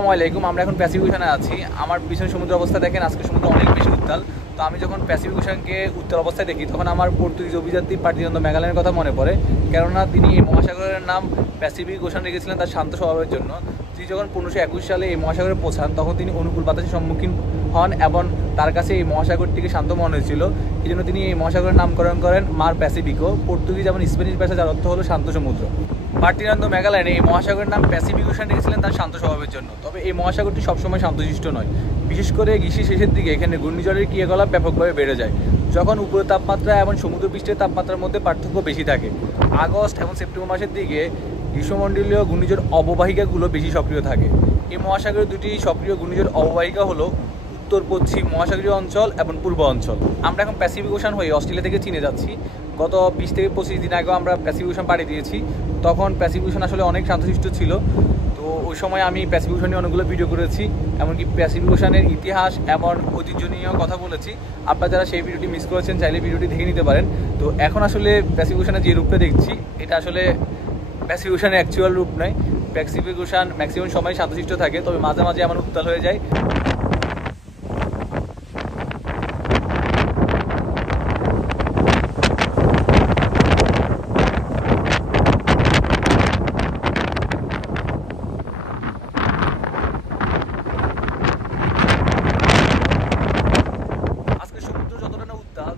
আসসালামু আলাইকুম। আমরা এখন প্যাসিফিক ওশানে আছি। আমার পিছনে সমুদ্র অবস্থা দেখেন, আজকে সমুদ্র অনেক বেশি উত্তাল। তো আমি যখন প্যাসিফিক ওশানকে উত্তাল অবস্থায় দেখি তখন আমার পর্তুগিজ অভিযাত্রী ফার্দিনান্দো ম্যাগালানের কথা মনে পড়ে। কেননা তিনি এই মহাসাগরের নাম প্যাসিফিক ওশান রেখেছিলেন তার শান্ত স্বভাবের জন্য। তিনি যখন 1521 সালে এই মহাসাগরে পৌঁছান তখন তিনি অনুকূল বাতাসের সম্মুখীন হন এবং তার কাছে এই মহাসাগরটিকে শান্ত মনে হয়েছিল। এই জন্য তিনি এই মহাসাগরের নামকরণ করেন মার প্যাসিফিকো। পর্তুগিজ এবং স্প্যানিশ ভাষা যার অর্থ হলো শান্ত সমুদ্র। ফার্দিনান্দো ম্যাগালান এই মহাসাগরের নাম প্যাসিফিক ওশান রেখেছিলেন তার শান্ত স্বভাবের জন্য। তবে এই মহাসাগরটি সবসময় শান্তশিষ্ট নয়। বিশেষ করে গ্রীষ্মের শেষের দিকে এখানে ঘূর্ণিঝড়ের ক্রিয়াকলাপ ব্যাপকভাবে বেড়ে যায়, যখন উপরের তাপমাত্রা এবং সমুদ্রপৃষ্ঠের তাপমাত্রার মধ্যে পার্থক্য বেশি থাকে। আগস্ট এবং সেপ্টেম্বর মাসের দিকে গ্রীষ্মমণ্ডলীয় ঘূর্ণিঝড় অববাহিকাগুলো বেশি সক্রিয় থাকে। এই মহাসাগরের দুটি সক্রিয় ঘূর্ণিঝড় অববাহিকা হলো উত্তর পশ্চিম মহাসাগরীয় অঞ্চল এবং পূর্ব অঞ্চল। আমরা এখন প্যাসিফিক ওশান হয়ে অস্ট্রেলিয়া থেকে চীনে যাচ্ছি। গত 20 থেকে 25 দিন আগেও আমরা প্যাসিফিক ওশান পাড়ি দিয়েছি। তখন প্যাসিফিক ওশান আসলে অনেক শান্তশিষ্ট ছিল। তো ওই সময় আমি প্যাসিফিক ওশান নিয়ে অনেকগুলো ভিডিও করেছি, এমনকি প্যাসিফিক ওশানের ইতিহাস এবং ঐতিহ্য নিয়েও কথা বলেছি। আপনারা যারা সেই ভিডিওটি মিস করেছেন চাইলে ভিডিওটি দেখে নিতে পারেন। তো এখন আসলে প্যাসিফিক ওশানের যে রূপটা দেখছি এটা আসলে প্যাসিফিক ওশানের অ্যাকচুয়াল রূপ নয়। প্যাসিফিক ওশান ম্যাক্সিমাম সময় শান্তশিষ্ট থাকে, তবে মাঝে মাঝে এমন উত্তাল হয়ে যায়।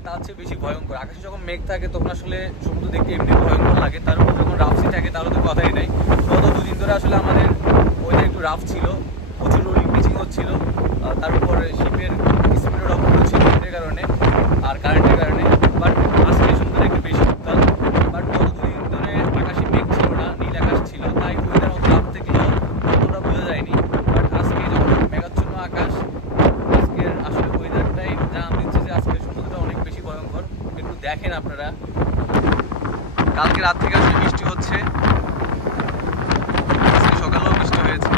তার চেয়ে বেশি ভয়ঙ্কর। আকাশে যখন মেঘ থাকে তখন আসলে সমুদ্র দেখতে এমনি ভয়ঙ্কর লাগে, তার উপর যখন রাফসি থাকে তাহলে তো কথাই নেই। গত দুদিন ধরে আসলে আমাদের ওইটা একটু রাফ ছিল, প্রচুর রোলিং পিচিং হচ্ছিল, তার উপর শিপের স্পিডের অভাব হচ্ছিল এর কারণে আর কারেন্টের কারণে। বাট আজকে সমুদ্রে একটু বেশি উত্তাল। বাট গত দুদিন ধরে আকাশে মেঘ ছিল না, নীল আকাশ ছিল, তাই ওইটার অত রাফ থেকেও অতটা বোঝা যায়নি। বাট আজকে যখন মেঘাচ্ছন্ন আকাশ, আজকের আসলে ওয়েদারটাই জানান দিচ্ছে যে আজকে সমুদ্রটা অনেক বেশি ভয়ঙ্কর। একটু দেখেন আপনারা, কালকে রাত থেকে আসলে বৃষ্টি হচ্ছে, আজকে সকালেও বৃষ্টি হয়েছে।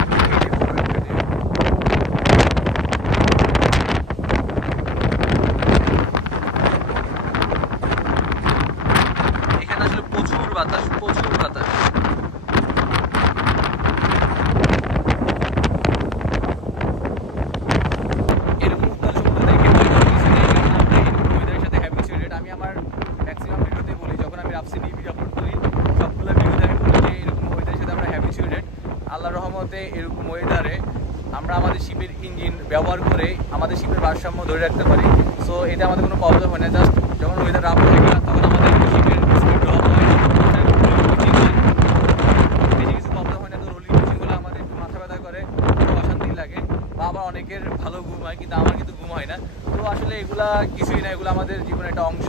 এখানে আসলে প্রচুর বাতাস, প্রচুর বাতাস। এরকম উত্তাল সমুদ্র দেখে আমরা এরকম ওয়েদারের সাথে হ্যাবিচুয়েটেড। আমি আমার ম্যাক্সিমাম ভিডিওতে বলি, যখন আমি রাফসি নিয়ে ভিডিও আপলোড করি সবগুলো ভিডিওতে আমি বলি যে এরকম ওয়েদারের সাথে আমরা হ্যাবিচুয়েটেড। আল্লাহর রহমতে এরকম ওয়েদারে আমরা আমাদের শিপের ইঞ্জিন ব্যবহার করে আমাদের শিপের ভারসাম্য ধরে রাখতে পারি। সো এটা আমাদের কোনো প্রবলেম হয় না। জাস্ট যখন ওয়েদার রাফ থাকে তখন আমাদের শিপের স্পিড ড্রপ হয়, বেশি কিছু প্রবলেম হয় না। তো রোলিং পিচিং হলে আমাদের একটু মাথা ব্যথা করে, একটু অশান্তি লাগে, বা আবার অনেকের ভালো ঘুম হয়, কিন্তু আমার কিন্তু ঘুম হয় না। তো আসলে এগুলা কিছুই না, এগুলো আমাদের জীবনের একটা অংশ।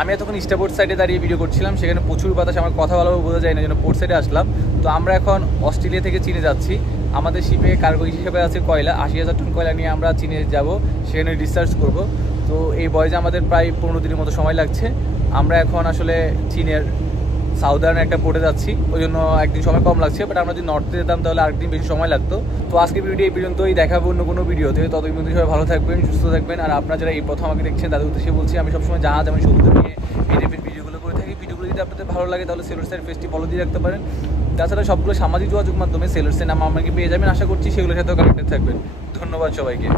আমি এতক্ষণ স্টারবোর্ড সাইডে দাঁড়িয়ে ভিডিও করছিলাম, সেখানে প্রচুর বাতাস, আমার কথা ভালোভাবে বোঝা যায় না, জন্য পোর্ট সাইডে আসলাম। তো আমরা এখন অস্ট্রেলিয়া থেকে চীনে যাচ্ছি। আমাদের শিপে কার্গো হিসেবে আছে কয়লা, 80,000 টন কয়লা নিয়ে আমরা চীনে যাব, সেখানে রিসার্চ করব। তো এই বয়সে আমাদের প্রায় 15 দিনের মতো সময় লাগছে। আমরা এখন আসলে চীনের সাউদার্ন একটা পোর্টে যাচ্ছি, ওই জন্য একদিন সময় কম লাগছে। বাট আমরা যদি নর্থে যেতাম তাহলে আরেকদিন বেশি সময় লাগতো। তো আজকে ভিডিওটি এই পর্যন্তই, দেখাবো অন্য কোনো ভিডিওতে। ততদিন পর্যন্ত সবাই ভালো থাকবেন, সুস্থ থাকবেন। আর আপনারা যারা এই প্রথম আমাকে দেখছেন তাদের উদ্দেশ্যে বলছি, আমি সবসময় জাহাজ এবং সমুদ্র নিয়ে এই টাইপের ভিডিওগুলো করে থাকি। ভিডিওগুলো যদি আপনাদের ভালো লাগে তাহলে সেলর সাইড পেজটি ফলো দিয়ে রাখতে পারেন। তাছাড়া সবগুলো সামাজিক যোগাযোগ মাধ্যমে সেলর সাইড নাম আমাকে পেয়ে যাবেন। আশা করছি সেগুলোর সাথেও কানেক্টেড থাকবেন। ধন্যবাদ সবাইকে।